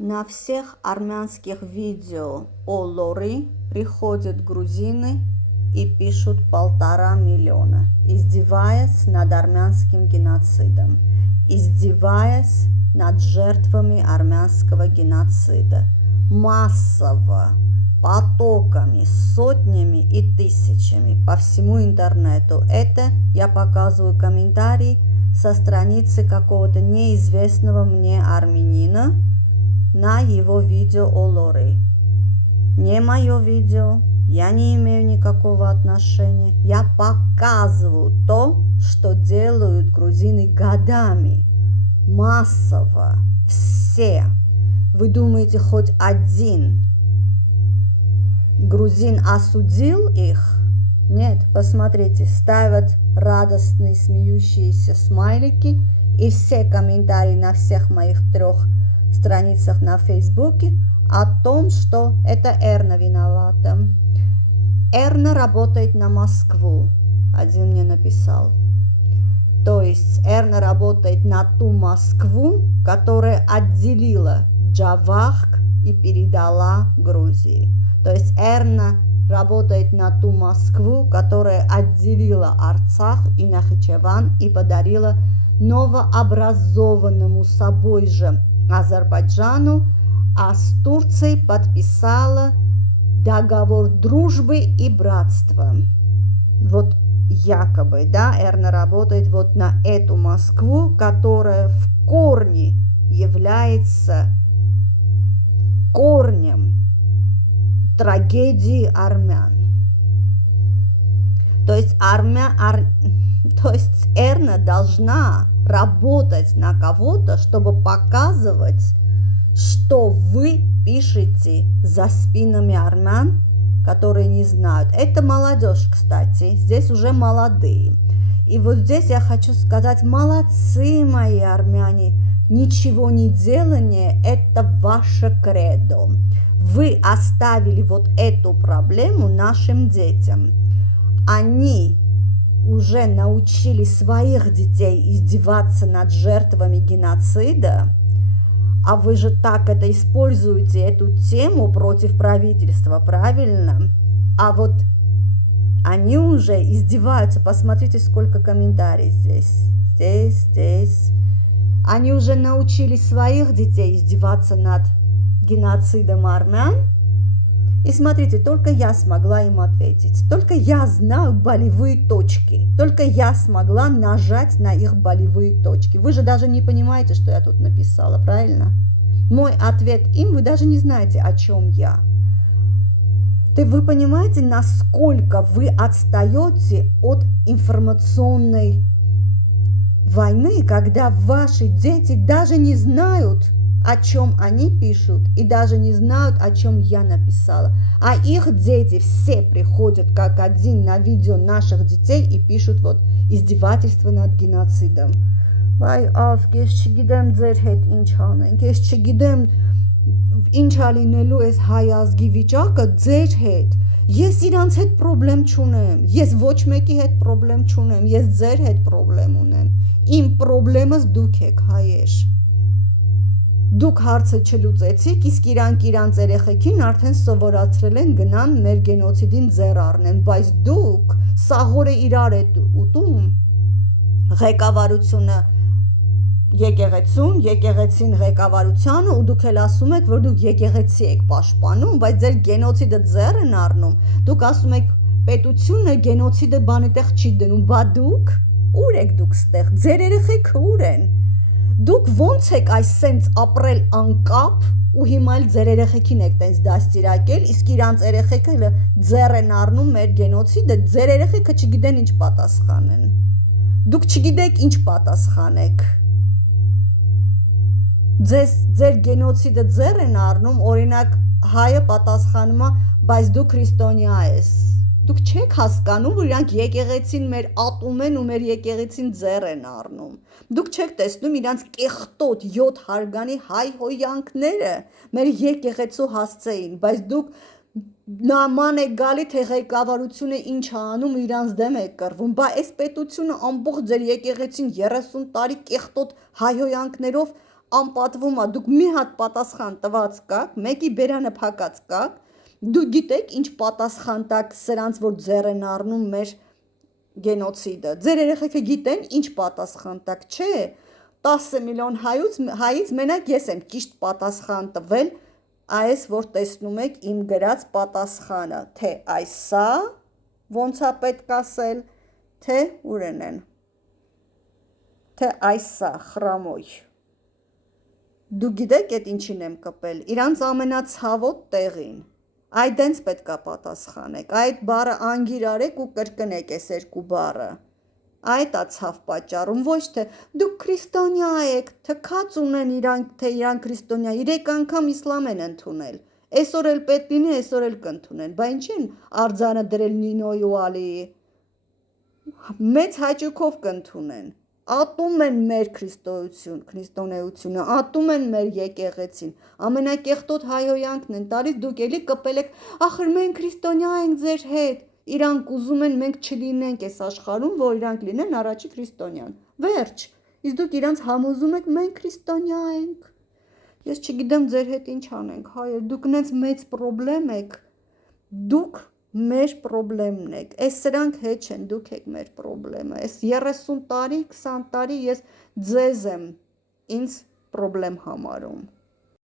На всех армянских видео о Лори приходят грузины и пишут 1,5 миллиона, издеваясь над армянским геноцидом, издеваясь над жертвами армянского геноцида. Массово, потоками, сотнями и тысячами по всему интернету. Это я показываю комментарий со страницы какого-то неизвестного мне армянина на его видео о Лори. Не мое видео, я не имею никакого отношения. Я показываю то, что делают грузины годами, массово, все. Вы думаете, хоть один грузин осудил их? Нет, посмотрите, ставят радостные смеющиеся смайлики, и все комментарии на всех моих 3 страницах на Фейсбуке о том, что это Эрна виновата. Эрна работает на Москву, один мне написал. То есть Эрна работает на ту Москву, которая отделила Джавахк и передала Грузии. То есть Эрна работает на ту Москву, которая отделила Арцах и Нахичеван и подарила новообразованному собой же Азербайджану, а с Турцией подписала договор дружбы и братства. Вот якобы, да, Эрна работает вот на эту Москву, которая в корне является корнем трагедии армян. То есть Эрна должна работать на кого-то, чтобы показывать, что вы пишете за спинами армян, которые не знают. Это молодежь, кстати, здесь уже молодые. И вот здесь я хочу сказать, молодцы мои армяне, ничего не делание – это ваше кредо. Вы оставили вот эту проблему нашим детям. Они уже научили своих детей издеваться над жертвами геноцида, а вы же так это используете, эту тему против правительства, правильно? А вот они уже издеваются. Посмотрите, сколько комментариев здесь. Они уже научили своих детей издеваться над геноцидом армян. И смотрите, только я смогла им ответить. Только я знаю болевые точки. Только я смогла нажать на их болевые точки. Вы же даже не понимаете, что я тут написала, правильно? Мой ответ им, вы даже не знаете, о чем я. Вы понимаете, насколько вы отстаете от информационной войны, когда ваши дети даже не знают, о чем они пишут, и даже не знают, о чем я написала. А их дети все приходят как один на видео наших детей и пишут вот издевательство над геноцидом. Վայ ավ, ես չգիտեմ ձեր հետ ինչ անենք, ես չգիտեմ ինչ ա լինելու այս հայ ազգի վիճակը ձեր հետ։ Ես իրանց հետ պրոբլեմ չունեմ, ես ոչ մեկի հետ պրոբլեմ չունեմ, ես ձեր հետ պրոբլեմ ունեմ։ Իմ պրոբլեմս դուք եք, հայեր։ Դուք հարցը չլուծեցիք, իսկ իրանց երեխեքին արդեն սովորացրել են գնան մեր գենոցիդին ձեռ առնեն, բայց դուք սաղորը իրար եք ուտում, ղեկավարությունը եկեղեցին ղեկավարությանը ու դուք էլ ասում եք, որ դուք եկեղեցի եք պաշտպանում, բայց ձեր գենոցիդը ձեռ են առնում, դուք ասում եք պետությունը գենոցիդը բանի տեղ չի դնում, բա դուք ուր եք դուք ստեղ, ձեր երեխեքը ուր են, դուք ոնց եք այսենց ապրել անկապ ու հիմա էլ ձեր երեխեքին եք տենց դաստիարակել, իսկ իրանց երեխեքը ձեռ են առնում մեր գենոցիդը, ձեր երեխեքը չգիտեն ինչ պատասխանեն, դուք չգիտեք ինչ պատասխանեք, ձեր գենոցիդը ձեռ են առնում, օրինակ հայը պատասխանում է, բայց դու քրիստոնյա ես, դուք չեք հասկանում, որ իրանք եկեղեցին մեր ատում են ու մեր եկեղեցին ձեռ են առնում, դուք չեք տեսնում իրանց կեղտոտ 7 հարգանի հայ հոյանքները մեր եկեղեցու հասցեին, բայց դուք նաման է գալի, թե ղեկավարությունը ինչ է անում, իրանց դեմ է կռվում, բա այս պետությունը ամբողջ ձեր եկեղեցին 30 տարի կեղտոտ հայհոյանքներով անպատվում է, դուք մի հատ պատասխան տված կաք, մեկի բերանը փակած կաք, դուք գիտեք ինչ պատասխան տաք սրանց, որ ձեռ են առնում մեր գենոցիդը։ Ձեր երեխեքը գիտեն ինչ պատասխան տաք, չէ։ 10 միլիոն հայից մենակ ես եմ ճիշտ պատասխան տվել այս, որ տեսնում եք իմ գրած պատասխանը, թե այսա ոնց է պետք ասել, թե ուրեն են, թե այսա խրամոյ։ Դու գիտեք այդ ինչին եմ կպել, իրանց ամենացավոտ տեղին, այդ ենց պետք է պատասխանեք, այդ բառը անգիր արեք ու կրկնեք այս երկու բառը, այդ է ցավ պատճառում, ոչ թե դուք քրիստոնյա եք, թքած ունեն իրանք, թե իրանք քրիստոնյա, 3 անգամ իսլամ են ընդունել, այսօր էլ պետք լինի, այսօր էլ կընդունեն, բա ինչ են արձանը դրել Նինոյ ու Ալիի, մեծ հաճույքով կընդունեն, ատում են մեր քրիստոնեությունը, ատում են մեր եկեղեցին, ամենակեղտոտ հայհոյանքն են տալիս, դուք էլի կպել եք, ախր մենք քրիստոնյա ենք ձեր հետ, իրանք ուզում են մենք չլինենք այս աշխարհում, որ իրանք լինեն առաջի քրիստոնյան, վերջ, իսկ դուք իրանց համոզում եք մենք քրիստոնյա ենք, ես չգիտեմ ձեր հետ ինչ անենք, հայեր, դուք նենց մեծ պրոբլեմ եք, դուք մեր պրոբլեմն եք, այս սրանք հետ չեն, դուք եք մեր պրոբլեմը, այս 30 տարի, 20 տարի ես ձեզ եմ ինձ պրոբլեմ համարում։